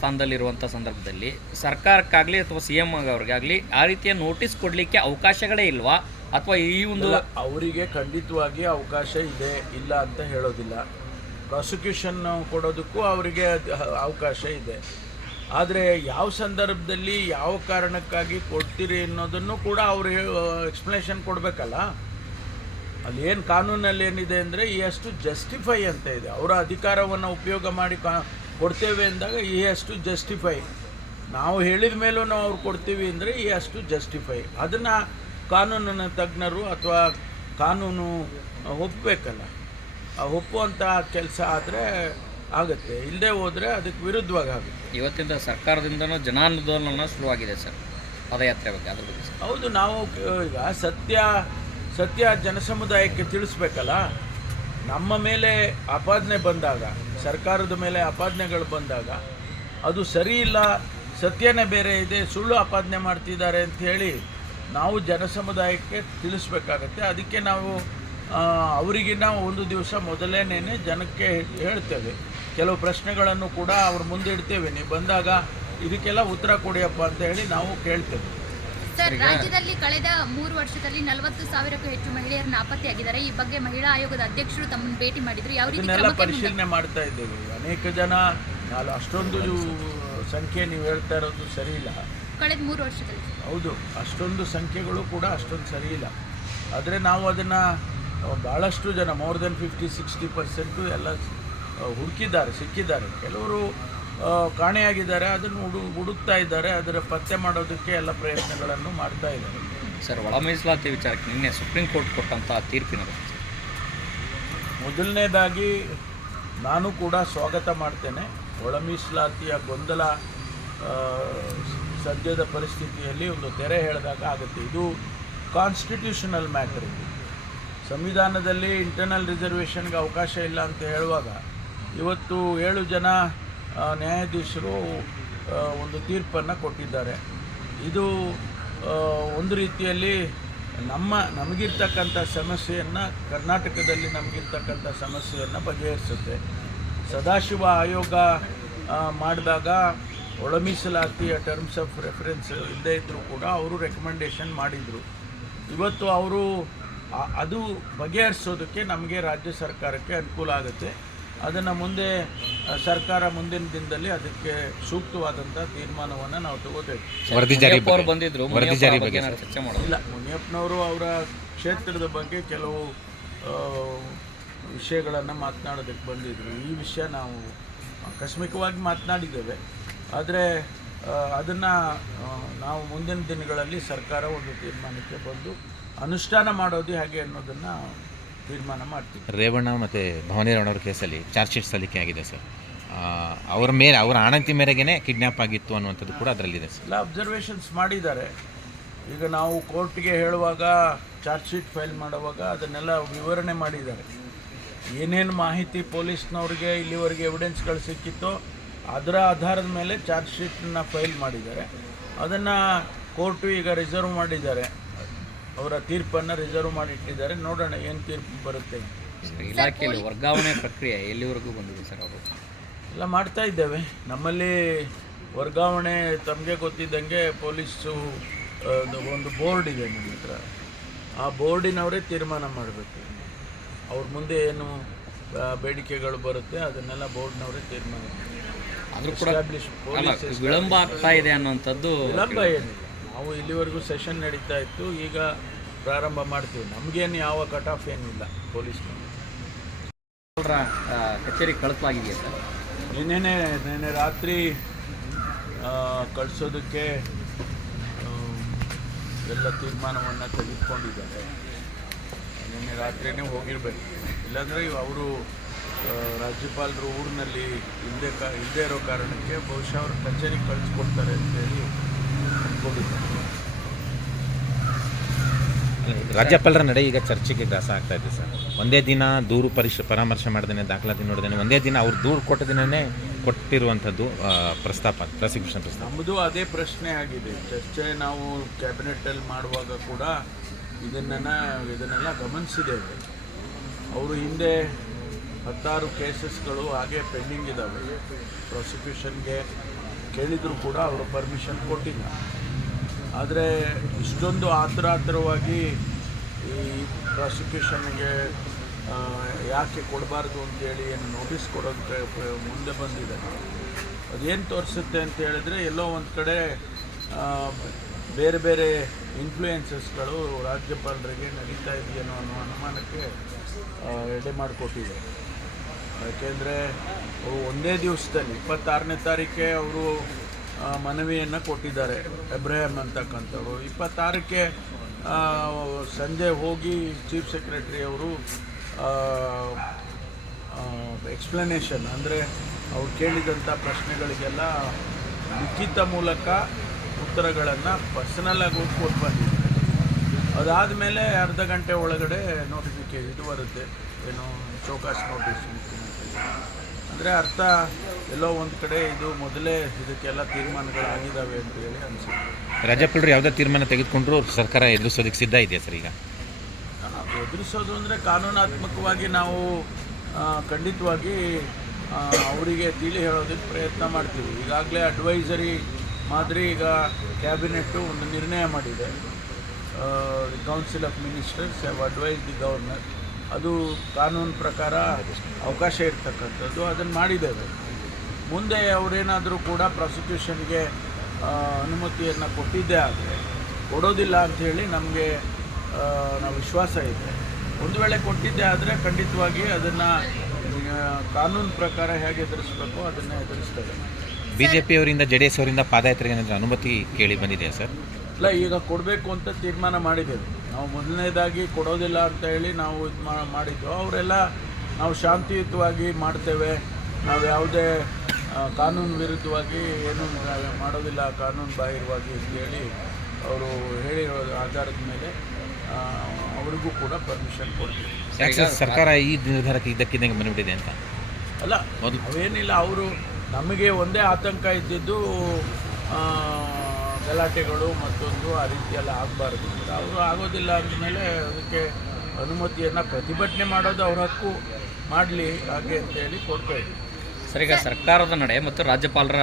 ಸ್ಥಾನದಲ್ಲಿರುವಂಥ ಸಂದರ್ಭದಲ್ಲಿ ಸರ್ಕಾರಕ್ಕಾಗಲಿ ಅಥವಾ C M ಅವ್ರಿಗಾಗಲಿ ಆ ರೀತಿಯ ನೋಟಿಸ್ ಕೊಡಲಿಕ್ಕೆ ಅವಕಾಶಗಳೇ ಇಲ್ವಾ? ಅಥವಾ ಈ ಒಂದು ಅವರಿಗೆ ಖಂಡಿತವಾಗಿ ಅವಕಾಶ ಇದೆ, ಇಲ್ಲ ಅಂತ ಹೇಳೋದಿಲ್ಲ. ಪ್ರಾಸಿಕ್ಯೂಷನ್ ಕೊಡೋದಕ್ಕೂ ಅವರಿಗೆ ಅವಕಾಶ ಇದೆ. ಆದರೆ ಯಾವ ಸಂದರ್ಭದಲ್ಲಿ ಯಾವ ಕಾರಣಕ್ಕಾಗಿ ಕೊಡ್ತೀರಿ ಅನ್ನೋದನ್ನು ಕೂಡ ಅವರು ಎಕ್ಸ್ಪ್ಲನೇಷನ್ ಕೊಡಬೇಕಲ್ಲ. ಅಲ್ಲಿ ಏನು ಕಾನೂನಲ್ಲಿ ಏನಿದೆ ಅಂದರೆ ಎಷ್ಟು ಜಸ್ಟಿಫೈ ಅಂತ ಇದೆ. ಅವರ ಅಧಿಕಾರವನ್ನು ಉಪಯೋಗ ಮಾಡಿ ಕಾ ಕೊಡ್ತೇವೆ ಅಂದಾಗ ಈ ಅಷ್ಟು ಜಸ್ಟಿಫೈ ನಾವು ಹೇಳಿದ ಮೇಲೂ ನಾವು ಅವ್ರು ಕೊಡ್ತೀವಿ ಅಂದರೆ ಈ ಅಷ್ಟು ಜಸ್ಟಿಫೈ ಅದನ್ನು ಕಾನೂನಿನ ತಜ್ಞರು ಅಥವಾ ಕಾನೂನು ಒಪ್ಪಬೇಕಲ್ಲ ಆ ಒಪ್ಪುವಂಥ ಕೆಲಸ ಆದರೆ ಆಗುತ್ತೆ. ಇಲ್ಲದೆ ಹೋದರೆ ಅದಕ್ಕೆ ವಿರುದ್ಧವಾಗಿ ಆಗುತ್ತೆ. ಇವತ್ತಿಂದ ಸರ್ಕಾರದಿಂದನೂ ಜನಾಂದೋಲನ ಶುರುವಾಗಿದೆ ಸರ್ ಪದಯಾತ್ರೆ ಬಗ್ಗೆ ಅದ್ರ ಬಗ್ಗೆ. ಹೌದು ನಾವು ಈಗ ಸತ್ಯ ಸತ್ಯ ಜನಸಮುದಾಯಕ್ಕೆ ತಿಳಿಸ್ಬೇಕಲ್ಲ. ನಮ್ಮ ಮೇಲೆ ಆಪಾದನೆ ಬಂದಾಗ, ಸರ್ಕಾರದ ಮೇಲೆ ಆಪಾದನೆಗಳು ಬಂದಾಗ, ಅದು ಸರಿ ಇಲ್ಲ, ಸತ್ಯನೇ ಬೇರೆ ಇದೆ, ಸುಳ್ಳು ಆಪಾದನೆ ಮಾಡ್ತಿದ್ದಾರೆ ಹೇಳಿ ನಾವು ಜನಸಮುದಾಯಕ್ಕೆ ತಿಳಿಸ್ಬೇಕಾಗತ್ತೆ. ಅದಕ್ಕೆ ನಾವು ಅವರಿಗಿನ್ನ ಒಂದು ದಿವಸ ಮೊದಲೇನೇ ಜನಕ್ಕೆ ಹೇಳ್ತೇವೆ. ಕೆಲವು ಪ್ರಶ್ನೆಗಳನ್ನು ಕೂಡ ಅವ್ರ ಮುಂದೆ ಇಡ್ತೇವೆ. ನೀವು ಬಂದಾಗ ಇದಕ್ಕೆಲ್ಲ ಉತ್ತರ ಕೊಡಿಯಪ್ಪ ಅಂತ ಹೇಳಿ ನಾವು ಕೇಳ್ತೇವೆ. ಸರ್ ರಾಜ್ಯದಲ್ಲಿ ಕಳೆದ ಮೂರು ವರ್ಷದಲ್ಲಿ ನಲವತ್ತು ಸಾವಿರಕ್ಕೂ ಹೆಚ್ಚು ಮಹಿಳೆಯರು ನಾಪತ್ತೆಯಾಗಿದ್ದಾರೆ ಈ ಬಗ್ಗೆ ಮಹಿಳಾ ಆಯೋಗದ ಅಧ್ಯಕ್ಷರು ತಮ್ಮನ್ನು ಭೇಟಿ ಮಾಡಿದ್ರು. ಯಾವ ರೀತಿ ಇದನ್ನೆಲ್ಲ ಪರಿಶೀಲನೆ ಮಾಡ್ತಾ ಇದ್ದೇವೆ. ಅನೇಕ ಜನ ಅಷ್ಟೊಂದು ಸಂಖ್ಯೆ ನೀವು ಹೇಳ್ತಾ ಇರೋದು ಸರಿ ಇಲ್ಲ ಕಳೆದ ಮೂರು ವರ್ಷದಲ್ಲಿ. ಹೌದು. ಅಷ್ಟೊಂದು ಸಂಖ್ಯೆಗಳು ಕೂಡ ಅಷ್ಟೊಂದು ಸರಿ ಇಲ್ಲ ಆದರೆ ನಾವು ಅದನ್ನು ಭಾಳಷ್ಟು ಜನ more than fifty sixty percent ಎಲ್ಲ ಹುಡುಕಿದ್ದಾರೆ ಸಿಕ್ಕಿದ್ದಾರೆ. ಕೆಲವರು ಕಾಣೆಯಾಗಿದ್ದಾರೆ ಅದನ್ನು ಹುಡು ಹುಡುಕ್ತಾ ಇದ್ದಾರೆ ಅದರ ಪತ್ತೆ ಮಾಡೋದಕ್ಕೆ ಎಲ್ಲ ಪ್ರಯತ್ನಗಳನ್ನು ಮಾಡ್ತಾ ಇದ್ದಾರೆ. ಸರ್ ಒಳ ಮೀಸಲಾತಿ ವಿಚಾರಕ್ಕೆ ನಿನ್ನೆ ಸುಪ್ರೀಂ ಕೋರ್ಟ್ ಕೊಟ್ಟಂಥ ತೀರ್ಪಿನ. ಮೊದಲನೇದಾಗಿ ನಾನು ಕೂಡ ಸ್ವಾಗತ ಮಾಡ್ತೇನೆ. ಒಳ ಮೀಸಲಾತಿಯ ಗೊಂದಲ ಸದ್ಯದ ಪರಿಸ್ಥಿತಿಯಲ್ಲಿ ಒಂದು ತೆರೆ ಹೇಳಿದಾಗ ಆಗುತ್ತೆ. ಇದು ಕಾನ್ಸ್ಟಿಟ್ಯೂಷನಲ್ ಮ್ಯಾಟರ್ ಇದು. ಸಂವಿಧಾನದಲ್ಲಿ ಇಂಟರ್ನಲ್ ರಿಸರ್ವೇಷನ್ಗೆ ಅವಕಾಶ ಇಲ್ಲ ಅಂತ ಹೇಳುವಾಗ ಇವತ್ತು ಏಳು ಜನ ನ್ಯಾಯಾಧೀಶರು ಒಂದು ತೀರ್ಪನ್ನು ಕೊಟ್ಟಿದ್ದಾರೆ. ಇದು ಒಂದು ರೀತಿಯಲ್ಲಿ ನಮ್ಮ, ನಮಗಿರ್ತಕ್ಕಂಥ ಸಮಸ್ಯೆಯನ್ನು ಕರ್ನಾಟಕದಲ್ಲಿ ನಮಗಿರ್ತಕ್ಕಂಥ ಸಮಸ್ಯೆಯನ್ನು ಬಗೆಹರಿಸುತ್ತೆ. ಸದಾಶಿವ ಆಯೋಗ ಮಾಡಿದಾಗ ಒಳ ಮೀಸಲಾತಿಯ ಟರ್ಮ್ಸ್ ಆಫ್ ರೆಫರೆನ್ಸ್ ಇಲ್ಲದೇ ಇದ್ದರೂ ಕೂಡ ಅವರು ರೆಕಮೆಂಡೇಷನ್ ಮಾಡಿದರು. ಇವತ್ತು ಅವರು ಅದು ಬಗೆಹರಿಸೋದಕ್ಕೆ ನಮಗೆ ರಾಜ್ಯ ಸರ್ಕಾರಕ್ಕೆ ಅನುಕೂಲ ಆಗುತ್ತೆ. ಅದನ್ನು ಮುಂದೆ ಸರ್ಕಾರ ಮುಂದಿನ ದಿನದಲ್ಲಿ ಅದಕ್ಕೆ ಸೂಕ್ತವಾದಂಥ ತೀರ್ಮಾನವನ್ನು ನಾವು ತಗೋತೇವೆ. ವರದಿ ಜಾರಿ ಅವ್ರು ಬಂದಿದ್ರು. ವರದಿ ಜಾರಿ ಬಗ್ಗೆ ಬಗ್ಗೆ ಏನಾದ್ರು ಚರ್ಚೆ ಮಾಡೋದು? ಇಲ್ಲ ಮುನಿಯಪ್ಪನವರು ಅವರ ಕ್ಷೇತ್ರದ ಬಗ್ಗೆ ಕೆಲವು ವಿಷಯಗಳನ್ನು ಮಾತನಾಡೋದಕ್ಕೆ ಬಂದಿದ್ರು. ಈ ವಿಷಯ ನಾವು ಆಕಸ್ಮಿಕವಾಗಿ ಮಾತನಾಡಿದ್ದೇವೆ. ಆದರೆ ಅದನ್ನು ನಾವು ಮುಂದಿನ ದಿನಗಳಲ್ಲಿ ಸರ್ಕಾರ ಒಂದು ತೀರ್ಮಾನಕ್ಕೆ ಬಂದು ಅನುಷ್ಠಾನ ಮಾಡೋದು ಹೇಗೆ ಅನ್ನೋದನ್ನು ತೀರ್ಮಾನ ಮಾಡ್ತೀವಿ. ರೇವಣ್ಣ ಮತ್ತು ಭವಾನಿ ರೇವಣ್ಣ ಅವ್ರ ಕೇಸಲ್ಲಿ ಚಾರ್ಜ್ ಶೀಟ್ ಸಲ್ಲಿಕೆ ಆಗಿದೆ ಸರ್. ಅವರ ಮೇಲೆ ಅವರ ಆಣತಿ ಮೇರೆಗೆ ಕಿಡ್ನ್ಯಾಪ್ ಆಗಿತ್ತು ಅನ್ನುವಂಥದ್ದು ಕೂಡ ಅದರಲ್ಲಿದೆ ಸರ್. ಎಲ್ಲ ಅಬ್ಸರ್ವೇಷನ್ಸ್ ಮಾಡಿದ್ದಾರೆ. ಈಗ ನಾವು ಕೋರ್ಟ್ಗೆ ಹೇಳುವಾಗ ಚಾರ್ಜ್ ಶೀಟ್ ಫೈಲ್ ಮಾಡುವಾಗ ಅದನ್ನೆಲ್ಲ ವಿವರಣೆ ಮಾಡಿದ್ದಾರೆ. ಏನೇನು ಮಾಹಿತಿ ಪೊಲೀಸ್ನವ್ರಿಗೆ ಇಲ್ಲಿವರೆಗೆ ಎವಿಡೆನ್ಸ್ಗಳು ಸಿಕ್ಕಿತ್ತೋ ಅದರ ಆಧಾರದ ಮೇಲೆ ಚಾರ್ಜ್ ಶೀಟನ್ನ ಫೈಲ್ ಮಾಡಿದ್ದಾರೆ. ಅದನ್ನು ಕೋರ್ಟು ಈಗ ರಿಸರ್ವ್ ಮಾಡಿದ್ದಾರೆ. ಅವರ ತೀರ್ಪನ್ನು ರಿಸರ್ವ್ ಮಾಡಿ ಇಟ್ಟಿದ್ದಾರೆ ನೋಡೋಣ ಏನು ತೀರ್ಪು ಬರುತ್ತೆ. ಸರ್, ಇಲಾಖೆಯಲ್ಲಿ ವರ್ಗಾವಣೆ ಪ್ರಕ್ರಿಯೆ ಎಲ್ಲಿವರೆಗೂ ಬಂದಿದೆ ಸರ್ ಅವರು? ಎಲ್ಲ ಮಾಡ್ತಾ ಇದ್ದೇವೆ. ನಮ್ಮಲ್ಲಿ ವರ್ಗಾವಣೆ ತಮಗೆ ಗೊತ್ತಿದ್ದಂಗೆ ಪೊಲೀಸು ಆ, ಒಂದು- ಬೋರ್ಡ್ ಇದೆ ನಮ್ಮ ಹತ್ರ. ಆ ಬೋರ್ಡಿನವರೇ ತೀರ್ಮಾನ ಮಾಡಬೇಕು. ಅವ್ರ ಮುಂದೆ ಏನು ಆ, ಬೇಡಿಕೆಗಳು ಬರುತ್ತೆ ಅದನ್ನೆಲ್ಲ ಬೋರ್ಡ್ನವರೇ ತೀರ್ಮಾನ ಆದರೂ ಕೂಡ Establish ಅಲ್ಲ ವಿಳಂಬ ಆಗ್ತಾ ಇದೆ ಅನ್ನುವಂಥದ್ದು ವಿಳಂಬ ಏನಿಲ್ಲ. ನಾವು ಇಲ್ಲಿವರೆಗೂ ಸೆಷನ್ ನಡೀತಾ ಇತ್ತು ಈಗ ಪ್ರಾರಂಭ ಮಾಡ್ತೀವಿ. ನಮಗೇನು ಯಾವ ಕಟ್ ಆಫ್ ಏನಿಲ್ಲ ಪೊಲೀಸ್ನವರು. ಅವರ ಕಚೇರಿ ಕಳಿಸಲಾಗಿದೆಯಾ ಸರ್? ನಿನ್ನೆನೆ ನಿನ್ನೆ ರಾತ್ರಿ ಕಳಿಸೋದಕ್ಕೆ ಎಲ್ಲ ತೀರ್ಮಾನವನ್ನು ತೆಗೆದುಕೊಂಡಿದ್ದಾರೆ. ನಿನ್ನೆ ರಾತ್ರಿನೇ ಹೋಗಿರಬೇಕು. ಇಲ್ಲಾಂದರೆ ಅವರು ರಾಜ್ಯಪಾಲರು ಊರಿನಲ್ಲಿ ಇಲ್ಲದೆ ಕ ಇಲ್ಲದೆ ಇರೋ ಕಾರಣಕ್ಕೆ ಬಹುಶಃ ಅವರು ಕಚೇರಿಗೆ ಕಳಿಸ್ಕೊಡ್ತಾರೆ ಅಂತೇಳಿ ರಾಜ್ಯಪಾಲರ ನಡೆ ಈಗ ಚರ್ಚೆಗೆ ದಾಸ ಆಗ್ತಾ ಇದೆ ಸರ್. ಒಂದೇ ದಿನ ದೂರು ಪರಿಶ್ ಪರಾಮರ್ಶೆ ಮಾಡ್ದೇನೆ, ದಾಖಲಾತಿ ನೋಡ್ದೇನೆ, ಒಂದೇ ದಿನ ಅವ್ರು ದೂರು ಕೊಟ್ಟ ದಿನನೇ ಕೊಟ್ಟಿರುವಂಥದ್ದು ಪ್ರಸ್ತಾಪ, ಪ್ರಾಸಿಕ್ಯೂಷನ್ ಪ್ರಸ್ತಾಪ. ನಮ್ಮದು ಅದೇ ಪ್ರಶ್ನೆ ಆಗಿದೆ. ಚರ್ಚೆ ನಾವು ಕ್ಯಾಬಿನೆಟಲ್ಲಿ ಮಾಡುವಾಗ ಕೂಡ ಇದನ್ನ ಇದನ್ನೆಲ್ಲ ಗಮನಿಸಿದ್ದೇವೆ. ಅವರು ಹಿಂದೆ ಹತ್ತಾರು ಕೇಸಸ್ಗಳು ಹಾಗೆ ಪೆಂಡಿಂಗ್ ಇದ್ದಾವೆ ಪ್ರಾಸಿಕ್ಯೂಷನ್ಗೆ ಕೇಳಿದರೂ ಕೂಡ ಅವರು ಪರ್ಮಿಷನ್ ಕೊಟ್ಟಿಲ್ಲ. ಆದರೆ ಇಷ್ಟೊಂದು ಆತುರಾತುರವಾಗಿ ಈ ಪ್ರಾಸಿಕ್ಯೂಷನ್ಗೆ ಯಾಕೆ ಕೊಡಬಾರ್ದು ಅಂತೇಳಿ ಏನು ನೋಟಿಸ್ ಕೊಡೋದಕ್ಕೆ ಮುಂದೆ ಬಂದಿದೆ. ಅದೇನು ತೋರಿಸುತ್ತೆ ಅಂತ ಹೇಳಿದ್ರೆ ಎಲ್ಲೋ ಒಂದು ಕಡೆ ಬೇರೆ ಬೇರೆ ಇನ್ಫ್ಲೂಯೆನ್ಸಸ್ಗಳು ರಾಜ್ಯಪಾಲರಿಗೆ ನಡೀತಾ ಇದೆಯೇನೋ ಅನ್ನೋ ಅನುಮಾನಕ್ಕೆ ಎಡೆ ಮಾಡಿಕೊಟ್ಟಿದೆ ಯಾಕೆಂದರೆ ಒಂದೇ ದಿವಸದಲ್ಲಿ ಇಪ್ಪತ್ತಾರನೇ ತಾರೀಕೆ ಅವರು ಮನವಿಯನ್ನು ಕೊಟ್ಟಿದ್ದಾರೆ ಎಬ್ರಹಾಮ್ ಅಂತಕ್ಕಂಥವ್ರು. ಇಪ್ಪತ್ತಾರಕ್ಕೆ ಸಂಜೆ ಹೋಗಿ ಚೀಫ್ ಸೆಕ್ರೆಟರಿ ಅವರು ಎಕ್ಸ್ಪ್ಲನೇಷನ್ ಅಂದರೆ ಅವ್ರು ಕೇಳಿದಂಥ ಪ್ರಶ್ನೆಗಳಿಗೆಲ್ಲ ಲಿಖಿತ ಮೂಲಕ ಉತ್ತರಗಳನ್ನು ಪರ್ಸನಲಾಗಿ ಕೊಟ್ಟು ಅದಾದ ಮೇಲೆ ಅರ್ಧ ಗಂಟೆ ಒಳಗಡೆ ನೋಟಿಫಿಕೇ ಇದು ಬರುತ್ತೆ. ಏನು ಚೌಕಾಸ್ ನೋಟಿಸ್ ಅಂದರೆ ಅರ್ಥ ಎಲ್ಲೋ ಒಂದು ಕಡೆ ಇದು ಮೊದಲೇ ಇದಕ್ಕೆಲ್ಲ ತೀರ್ಮಾನಗಳಾಗಿದ್ದಾವೆ ಅಂತ ಹೇಳಿ ಅನಿಸುತ್ತೆ. ರಾಜ್ಯಪಾಲರು ಯಾವುದೇ ತೀರ್ಮಾನ ತೆಗೆದುಕೊಂಡ್ರು ಸರ್ಕಾರ ಎದುರಿಸೋದಕ್ಕೆ ಸಿದ್ಧ ಇದೆಯಾ ಸರ್ ಈಗ? ಎದುರಿಸೋದು ಅಂದರೆ ಕಾನೂನಾತ್ಮಕವಾಗಿ ನಾವು ಖಂಡಿತವಾಗಿ ಅವರಿಗೆ ತಿಳಿ ಹೇಳೋದಕ್ಕೆ ಪ್ರಯತ್ನ ಮಾಡ್ತೀವಿ. ಈಗಾಗಲೇ ಅಡ್ವೈಸರಿ ಮಾದರಿ ಈಗ ಕ್ಯಾಬಿನೆಟ್ಟು ಒಂದು ನಿರ್ಣಯ ಮಾಡಿದೆ. Council of ministers have advise the governor ಅದು ಕಾನೂನು ಪ್ರಕಾರ ಅವಕಾಶ ಇರ್ತಕ್ಕಂಥದ್ದು ಅದನ್ನು ಮಾಡಿದ್ದೇವೆ. ಮುಂದೆ ಅವರೇನಾದರೂ ಕೂಡ ಪ್ರಾಸಿಕ್ಯೂಷನ್ಗೆ ಅನುಮತಿಯನ್ನು ಕೊಟ್ಟಿದ್ದೇ ಆದರೆ ಕೊಡೋದಿಲ್ಲ ಅಂಥೇಳಿ ನಮಗೆ ನಾವು ವಿಶ್ವಾಸ ಇದೆ. ಒಂದು ವೇಳೆ ಕೊಟ್ಟಿದ್ದೇ ಆದರೆ ಖಂಡಿತವಾಗಿ ಅದನ್ನು ಕಾನೂನು ಪ್ರಕಾರ ಹೇಗೆ ಎದುರಿಸಬೇಕು ಅದನ್ನು ಎದುರಿಸ್ತೇವೆ. ಬಿ ಜೆ ಡಿ ಎಸ್ ಅವರಿಂದ ಪಾದಯಾತ್ರೆಗೆ ಏನಾದರೂ ಅನುಮತಿ ಕೇಳಿ ಬಂದಿದೆಯಾ ಸರ್? ಇಲ್ಲ ಈಗ ಕೊಡಬೇಕು ಅಂತ ತೀರ್ಮಾನ ಮಾಡಿದ್ದೇವೆ. ನಾವು ಮೊದಲನೇದಾಗಿ ಕೊಡೋದಿಲ್ಲ ಅಂತ ಹೇಳಿ ನಾವು ಇದು ಮಾಡಿದ್ದು. ಅವರೆಲ್ಲ ನಾವು ಶಾಂತಿಯುತವಾಗಿ ಮಾಡ್ತೇವೆ. ನಾವು ಯಾವುದೇ ಕಾನೂನು ವಿರುದ್ಧವಾಗಿ ಏನು ಮಾಡೋದಿಲ್ಲ ಕಾನೂನು ಬಾಹಿರವಾಗಿ ಅಂತೇಳಿ ಅವರು ಹೇಳಿರೋ ಆಧಾರದ ಮೇಲೆ ಅವರಿಗೂ ಕೂಡ ಪರ್ಮಿಷನ್ ಕೊಡ್ತೀವಿ. ಸರ್ಕಾರ ಈ ನಿರ್ಧಾರಕ್ಕೆ ಇದ್ದಕ್ಕಿದ್ದಂಗೆ ಬಂದುಬಿಟ್ಟಿದೆ ಅಂತ? ಅಲ್ಲ ಅವೇನಿಲ್ಲ ಅವರು ನಮಗೆ ಒಂದೇ ಆತಂಕ ಇದ್ದಿದ್ದು ಗಲಾಟೆಗಳು ಮತ್ತೊಂದು ಆ ರೀತಿಯೆಲ್ಲ ಆಗಬಾರ್ದು. ಅವರು ಆಗೋದಿಲ್ಲ ಅಂದಮೇಲೆ ಅದಕ್ಕೆ ಅನುಮತಿಯನ್ನು ಪ್ರತಿಭಟನೆ ಮಾಡೋದು ಅವ್ರ ಹಕ್ಕು. ಮಾಡಲಿ ಹಾಗೆ ಅಂತೇಳಿ ಕೊಡ್ತಾ ಇದ್ದೀವಿ ಸರ್ ಈಗ ಸರ್ಕಾರದ ನಡೆ ಮತ್ತು ರಾಜ್ಯಪಾಲರ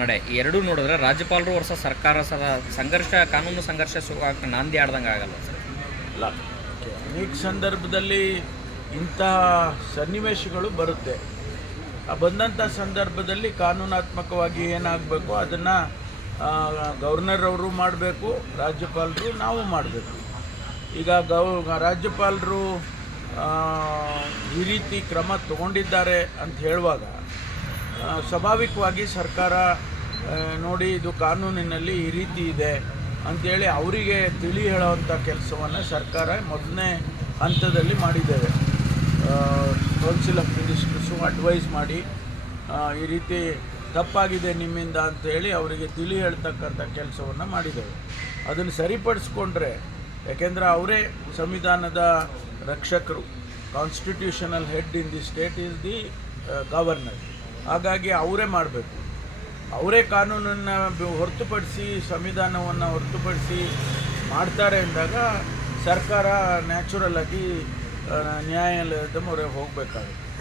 ನಡೆ ಎರಡೂ ನೋಡಿದ್ರೆ ರಾಜ್ಯಪಾಲರು ವರ್ಷ ಸರ್ಕಾರ ಸರ ಸಂಘರ್ಷ ಕಾನೂನು ಸಂಘರ್ಷ ಸುಖ ನಾಂದಿ ಆಡ್ದಂಗೆ ಆಗಲ್ಲ ಸರ್. ಇಲ್ಲ. ಅನೇಕ ಸಂದರ್ಭದಲ್ಲಿ ಇಂತಹ ಸನ್ನಿವೇಶಗಳು ಬರುತ್ತೆ. ಆ ಬಂದಂಥ ಸಂದರ್ಭದಲ್ಲಿ ಕಾನೂನಾತ್ಮಕವಾಗಿ ಏನಾಗಬೇಕು ಅದನ್ನು ಗವರ್ನರ್ ಅವರು ಮಾಡಬೇಕು, ರಾಜ್ಯಪಾಲರು ನಾವು ಮಾಡಬೇಕು. ಈಗ ಗೌ, ರಾಜ್ಯಪಾಲರು ಈ ರೀತಿ ಕ್ರಮ ತಗೊಂಡಿದ್ದಾರೆ ಅಂತ ಹೇಳುವಾಗ ಸ್ವಾಭಾವಿಕವಾಗಿ ಸರ್ಕಾರ ನೋಡಿ ಇದು ಕಾನೂನಿನಲ್ಲಿ ಈ ರೀತಿ ಇದೆ ಅಂಥೇಳಿ ಅವರಿಗೆ ತಿಳಿ ಹೇಳೋವಂಥ ಕೆಲಸವನ್ನು ಸರ್ಕಾರ ಮೊದಲನೇ ಹಂತದಲ್ಲಿ ಮಾಡಿದ್ದೇವೆ. ಕೌನ್ಸಿಲ್ ಆಫ್ ಮಿನಿಸ್ಟರ್ಸು ಅಡ್ವೈಸ್ ಮಾಡಿ ಈ ರೀತಿ ತಪ್ಪಾಗಿದೆ ನಿಮ್ಮಿಂದ ಅಂತೇಳಿ ಅವರಿಗೆ ತಿಳಿ ಹೇಳ್ತಕ್ಕಂಥ ಕೆಲಸವನ್ನು ಮಾಡಿದ್ದೇವೆ. ಅದನ್ನು ಸರಿಪಡಿಸ್ಕೊಂಡ್ರೆ ಯಾಕೆಂದರೆ ಅವರೇ ಸಂವಿಧಾನದ ರಕ್ಷಕರು. Constitutional head in the state is the governor ಹಾಗಾಗಿ ಅವರೇ ಮಾಡಬೇಕು. ಅವರೇ ಕಾನೂನನ್ನು ಹೊರತುಪಡಿಸಿ ಸಂವಿಧಾನವನ್ನು ಹೊರತುಪಡಿಸಿ ಮಾಡ್ತಾರೆ ಅಂದಾಗ ಸರ್ಕಾರ ನ್ಯಾಚುರಲ್ ಆಗಿ ಆ, ನ್ಯಾಯಾಲಯದ ಮೊರೆ ಹೋಗಬೇಕಾಗುತ್ತೆ.